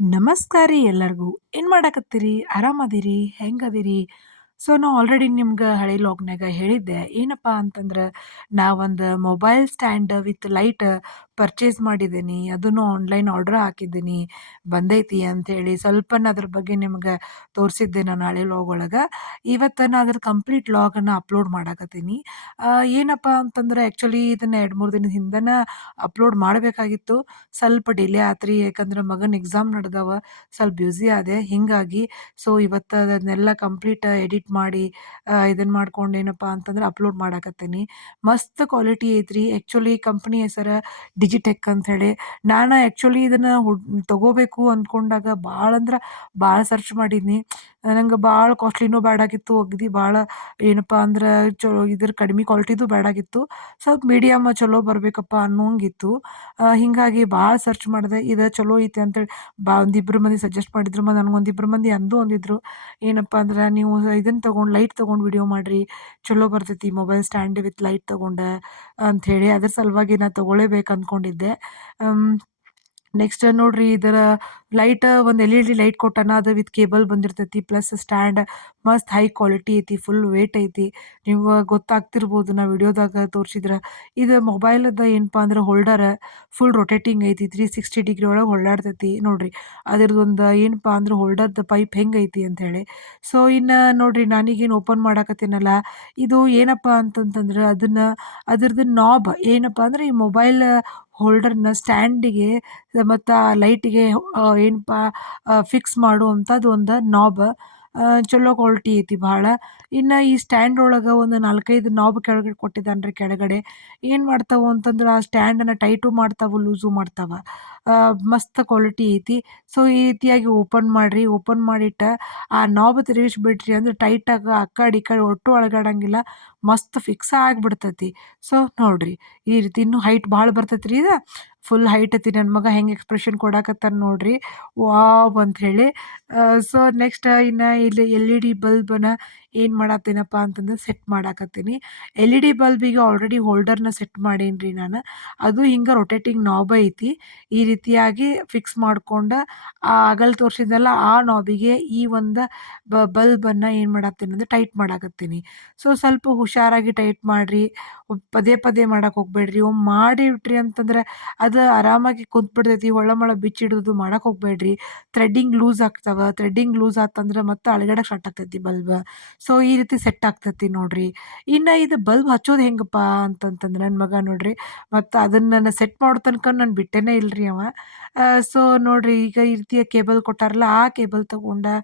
ನಮಸ್ಕಾರ ರೀ ಎಲ್ಲರಿಗೂ. ಏನ್ ಮಾಡಾಕತ್ತೀರಿ? ಆರಾಮದಿರಿ? ಹೆಂಗದಿರಿ? ನಾ ಆಲ್ರೆಡಿ ನಿಮ್ಗೆ ಹಳೆ ಲಾಗ್‌ನಾಗ ಹೇಳಿದ್ದೆ. ಏನಪ್ಪಾ ಅಂತಂದ್ರ, ನಾ ಒಂದು mobile stand with light purchase ಮಾಡಿದ್ದೀನಿ. ಅದನ್ನು ಆನ್‌ಲೈನ್ ಆರ್ಡರ್ ಹಾಕಿದ್ದೀನಿ. ಬಂದೈತಿ ಅಂಥೇಳಿ ಸ್ವಲ್ಪ ಅದ್ರ ಬಗ್ಗೆ ನಿಮ್ಗೆ ತೋರಿಸಿದ್ದೆ ನಾನು ಹಳೆ ಲಾಗ್ ಒಳಗ. ಇವತ್ತು ನಾ ಅದ್ರ ಕಂಪ್ಲೀಟ್ ಲಾಗನ್ನ ಅಪ್ಲೋಡ್ ಮಾಡಾಕತ್ತೀನಿ. ಏನಪ್ಪಾ ಅಂತಂದ್ರೆ ಆ್ಯಕ್ಚುಲಿ ಇದನ್ನ 2, 3 ದಿನದ ಹಿಂದನ ಅಪ್ಲೋಡ್ ಮಾಡಬೇಕಾಗಿತ್ತು. ಸ್ವಲ್ಪ ಡಿಲೇ ಆತ್ರಿ. ಯಾಕಂದ್ರೆ ಮಗನ ಎಕ್ಸಾಮ್ ನಡ್ದಾವ. ಸ್ವಲ್ಪ ಬ್ಯುಸಿ ಆದೆ. ಹಿಂಗಾಗಿ ಇವತ್ತು ಅದನ್ನೆಲ್ಲ ಕಂಪ್ಲೀಟ್ ಎಡಿಟ್ ಮಾಡಿ ಇದನ್ನ ಮಾಡ್ಕೊಂಡು ಏನಪ್ಪಾ ಅಂತಂದ್ರೆ ಅಪ್ಲೋಡ್ ಮಾಡಾಕತ್ತೀನಿ. ಮಸ್ತ್ ಕ್ವಾಲಿಟಿ ಐತ್ರಿ. ಆ್ಯಕ್ಚುಲಿ ಕಂಪನಿ ಹೆಸರು ಡಿಜಿಟೆಕ್ ಅಂತ ಹೇಳಿ. ನಾನು ಆ್ಯಕ್ಚುಲಿ ಇದನ್ನ ತಗೋಬೇಕು ಅಂದ್ಕೊಂಡಾಗ ಭಾಳ ಅಂದ್ರೆ ಭಾಳ ಸರ್ಚ್ ಮಾಡಿದ್ನಿ. ನಂಗೆ ಭಾಳ ಕಾಸ್ಟ್ಲಿನೂ ಬ್ಯಾಡಾಗಿತ್ತು. ಅಗದಿ ಭಾಳ ಏನಪ್ಪಾ ಅಂದ್ರೆ ಇದ್ರ ಕಡಿಮೆ ಕ್ವಾಲಿಟಿದು ಬ್ಯಾಡಾಗಿತ್ತು. ಸ್ವಲ್ಪ ಮೀಡಿಯಮ್ ಚಲೋ ಬರ್ಬೇಕಪ್ಪ ಅನ್ನೋಂಗಿತ್ತು. ಹಿಂಗಾಗಿ ಭಾಳ ಸರ್ಚ್ ಮಾಡಿದೆ. ಇದು ಚಲೋ ಐತಿ ಅಂತೇಳಿ ಒಂದಿಬ್ರು ಮಂದಿ ಸಜೆಸ್ಟ್ ಮಾಡಿದ್ರು. ಮತ್ತು ನನಗೊಂದಿಬ್ರು ಮಂದಿ ಅಂದಿದ್ರು. ಏನಪ್ಪಾ ಅಂದ್ರೆ, "ನೀವು ಇದನ್ನ ತಗೊಂಡು ಲೈಟ್ ತಗೊಂಡು ವಿಡಿಯೋ ಮಾಡ್ರಿ. ಚಲೋ ಬರ್ತೈತಿ ಮೊಬೈಲ್ ಸ್ಟ್ಯಾಂಡ್ ವಿತ್ ಲೈಟ್ ತಗೊಂಡೆ" ಅಂಥೇಳಿ. ಅದ್ರ ಸಲುವಾಗಿ ನಾ ತಗೊಳ್ಳೇಬೇಕು ಅಂದ್ಕೊಂಡಿದ್ದೆ. ನೆಕ್ಸ್ಟ್ ನೋಡ್ರಿ, ಇದರ ಲೈಟ್ ಒಂದು LED ಲೈಟ್ ಕೊಟ್ಟಾನ. ಅದು ವಿತ್ ಕೇಬಲ್ ಬಂದಿರ್ತೈತಿ. ಪ್ಲಸ್ ಸ್ಟ್ಯಾಂಡ್ ಮಸ್ತ್ ಹೈ ಕ್ವಾಲಿಟಿ ಐತಿ. ಫುಲ್ ವೇಟ್ ಐತಿ. ನೀವು ಗೊತ್ತಾಗ್ತಿರ್ಬೋದು ನಾ ವಿಡಿಯೋದಾಗ ತೋರಿಸಿದ್ರೆ. ಇದು ಮೊಬೈಲದ ಏನಪ್ಪಾ ಅಂದ್ರೆ ಹೋಲ್ಡರ್ ಫುಲ್ ರೊಟೇಟಿಂಗ್ ಐತಿ. 360 ಡಿಗ್ರಿ ಒಳಗೆ ಹೊಳ್ಳಾಡ್ತೈತಿ ನೋಡ್ರಿ. ಅದ್ರದ್ದೊಂದು ಏನಪ್ಪಾ ಅಂದ್ರೆ ಹೋಲ್ಡರ್ದ ಪೈಪ್ ಹೆಂಗೈತಿ ಅಂಥೇಳಿ. ಇನ್ನು ನೋಡ್ರಿ, ನಾನೀಗೇನು ಓಪನ್ ಮಾಡಾಕತ್ತೀನಲ್ಲ, ಇದು ಏನಪ್ಪಾ ಅಂತಂತಂದ್ರೆ ಅದ್ರದ್ದು ನಾಬ್ ಏನಪ್ಪಾ ಅಂದ್ರೆ ಈ ಮೊಬೈಲ್ ಹೋಲ್ಡರ್‌ನ ಸ್ಟ್ಯಾಂಡಿಗೆ ಮತ್ತು ಆ ಲೈಟಿಗೆ ಏನಪ್ಪಾ ಫಿಕ್ಸ್ ಮಾಡುವಂಥದ್ದು ಒಂದು ನಾಬ್. ಚಲೋ ಕ್ವಾಲಿಟಿ ಐತಿ ಭಾಳ. ಇನ್ನು ಈ ಸ್ಟ್ಯಾಂಡ್ ಒಳಗೆ ಒಂದು 4, 5 ನಾಬ್ ಕೆಳಗಡೆ ಕೊಟ್ಟಿದ್ದಾನ್ರಿ ಕೆಳಗಡೆ. ಏನು ಮಾಡ್ತಾವು ಅಂತಂದ್ರೆ ಆ ಸ್ಟ್ಯಾಂಡನ್ನ ಟೈಟು ಮಾಡ್ತಾವು, ಲೂಸು ಮಾಡ್ತಾವ. ಮಸ್ತ್ ಕ್ವಾಲಿಟಿ ಐತಿ. ಈ ರೀತಿಯಾಗಿ ಓಪನ್ ಮಾಡಿರಿ. ಓಪನ್ ಮಾಡಿಟ್ಟು ಆ ನಾಬ್ ತಿರುಗಿಸ್ಬಿಟ್ರಿ ಅಂದ್ರೆ ಟೈಟಾಗಿ ಆ ಕಡೆ ಈ ಕಡೆ ಒಟ್ಟು ಅಲುಗಾಡಂಗಿಲ್ಲ. ಮಸ್ತ್ ಫಿಕ್ಸ್ ಆಗಿಬಿಡ್ತೈತಿ. ನೋಡ್ರಿ, ಈ ರೀತಿ ಇನ್ನೂ ಹೈಟ್ ಭಾಳ ಬರ್ತೈತ್ರಿ ಇದು. ಫುಲ್ ಹೈಟ್ ಐತಿ. ನನ್ನ ಮಗ ಹೆಂಗೆ ಎಕ್ಸ್‌ಪ್ರೆಷನ್ ಕೊಡಾಕತ್ತಾನ ನೋಡ್ರಿ. ವಾವ್! ಅಂತ ಹೇಳಿ. ನೆಕ್ಸ್ಟ್ ಇನ್ನು ಇಲ್ಲಿ LED ಬಲ್ಬನ್ನ ಏನು ಮಾಡತ್ತೀನಪ್ಪ ಅಂತಂದ್ರೆ ಸೆಟ್ ಮಾಡಾಕತ್ತೀನಿ. LED ಬಲ್ಬಿಗೆ ಆಲ್ರೆಡಿ ಹೋಲ್ಡರ್‌ನ ಸೆಟ್ ಮಾಡೀನ್ರಿ ನಾನು. ಅದು ಹಿಂಗೆ ರೊಟೇಟಿಂಗ್ ನಾಬ್ ಐತಿ. ಈ ರೀತಿಯಾಗಿ ಫಿಕ್ಸ್ ಮಾಡ್ಕೊಂಡು ಆಗಲ್ಲಿ ತೋರಿಸಿದ್ನಲ್ಲ ಆ ನಾಬಿಗೆ ಈ ಒಂದು ಬಲ್ಬನ್ನು ಏನು ಮಾಡತ್ತೀನಿ ಅಂದ್ರೆ ಟೈಟ್ ಮಾಡಾಕತ್ತೀನಿ. ಸ್ವಲ್ಪ ಹುಷಾರಾಗಿ ಟೈಟ್ ಮಾಡಿರಿ. ಪದೇ ಪದೇ ಮಾಡಕ್ಕೆ ಹೋಗ್ಬೇಡ್ರಿ. ಒಮ್ಮೆ ಮಾಡಿಬಿಟ್ರಿ ಅಂತಂದ್ರೆ ಅದು ಆರಾಮಾಗಿ ಕುಂತ್ಬಿಡ್ತೈತಿ. ಹೊಳ್ಳಮಳ ಬಿಚ್ಚಿಡೋದು ಮಾಡಕ್ಕೆ ಹೋಗ್ಬೇಡ್ರಿ. ಥ್ರೆಡ್ಡಿಂಗ್ ಲೂಸ್ ಆಗ್ತಾವ. ಥ್ರೆಡ್ಡಿಂಗ್ ಲೂಸ್ ಆತಂದ್ರೆ ಮತ್ತೆ ಅಲುಗಾಡಕ್ಕೆ ಸ್ಟಾರ್ಟ್ ಆಗ್ತೈತಿ ಬಲ್ಬ್. ಈ ರೀತಿ ಸೆಟ್ ಆಗ್ತೈತಿ ನೋಡ್ರಿ. ಇನ್ನು ಇದು ಬಲ್ಬ್ ಹಚ್ಚೋದು ಹೆಂಗಪ್ಪ ಅಂತಂತಂದ್ರೆ, ನನ್ನ ಮಗ ನೋಡ್ರಿ ಮತ್ತು ಅದನ್ನ ನಾನು ಸೆಟ್ ಮಾಡೋ ತನಕ ನಾನು ಬಿಟ್ಟೇನೇ ಇಲ್ರಿ ಅವ. ನೋಡ್ರಿ, ಈಗ ಈ ರೀತಿಯ ಕೇಬಲ್ ಕೊಟ್ಟಾರಲ್ಲ, ಆ ಕೇಬಲ್ ತಗೊಂಡು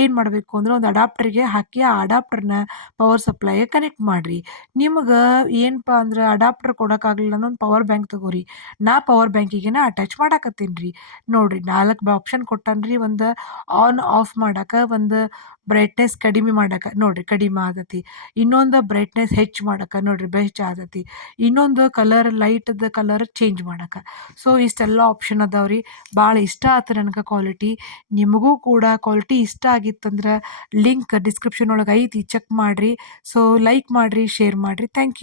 ಏನು ಮಾಡಬೇಕು ಅಂದ್ರೆ ಒಂದು ಅಡಾಪ್ಟರ್‌ಗೆ ಹಾಕಿ ಆ ಅಡಾಪ್ಟರ್‌ನ ಪವರ್ ಸಪ್ಲೈಗೆ ಕನೆಕ್ಟ್ ಮಾಡಿರಿ. ನಿಮ್ಗೆ ಏನಪ್ಪಾ ಅಂದ್ರೆ ಅಡಾಪ್ಟರ್ ಕೊಡೋಕ್ಕಾಗಲಿಲ್ಲ ಅಂದ್ರೆ ಒಂದು ಪವರ್ ಬ್ಯಾಂಕ್ ತಗೋರಿ. ನಾ ಪವರ್ ಬ್ಯಾಂಕಿಗೆನ ಅಟ್ಯಾಚ್ ಮಾಡಾಕತ್ತೀನಿ ರೀ. ನೋಡ್ರಿ, 4 ಆಪ್ಷನ್ ಕೊಟ್ಟಾನ್ರಿ. ಒಂದು ಆನ್ ಆಫ್ ಮಾಡಾಕ, ಒಂದು ಬ್ರೈಟ್ನೆಸ್ ಕಡಿಮೆ ಮಾಡಾಕ ನೋಡ್ರಿ ಕಡಿಮೆ ಆತೈತಿ. ಇನ್ನೊಂದು ಬ್ರೈಟ್ನೆಸ್ ಹೆಚ್ಚು ಮಾಡಾಕ ನೋಡ್ರಿ ಹೆಚ್ಚು ಆತೈತಿ. ಇನ್ನೊಂದು ಕಲರ್ ಲೈಟ್‌ದ ಕಲರ್ ಚೇಂಜ್ ಮಾಡಾಕ. ಇಷ್ಟೆಲ್ಲ ಆಪ್ಷನ್ ಅದಾವ್ರಿ. ಭಾಳ ಇಷ್ಟ ಆತು ನನಗೆ ಕ್ವಾಲಿಟಿ. ನಿಮಗೂ ಕೂಡ ಕ್ವಾಲಿಟಿ ಇಷ್ಟ ಆಗಿತ್ತಂದ್ರೆ ಲಿಂಕ್ ಡಿಸ್ಕ್ರಿಪ್ಷನ್ ಒಳಗೆ ಐತಿ, ಚೆಕ್ ಮಾಡಿರಿ. ಲೈಕ್ ಮಾಡಿರಿ, ಶೇರ್ ಮಾಡಿರಿ. Thank you.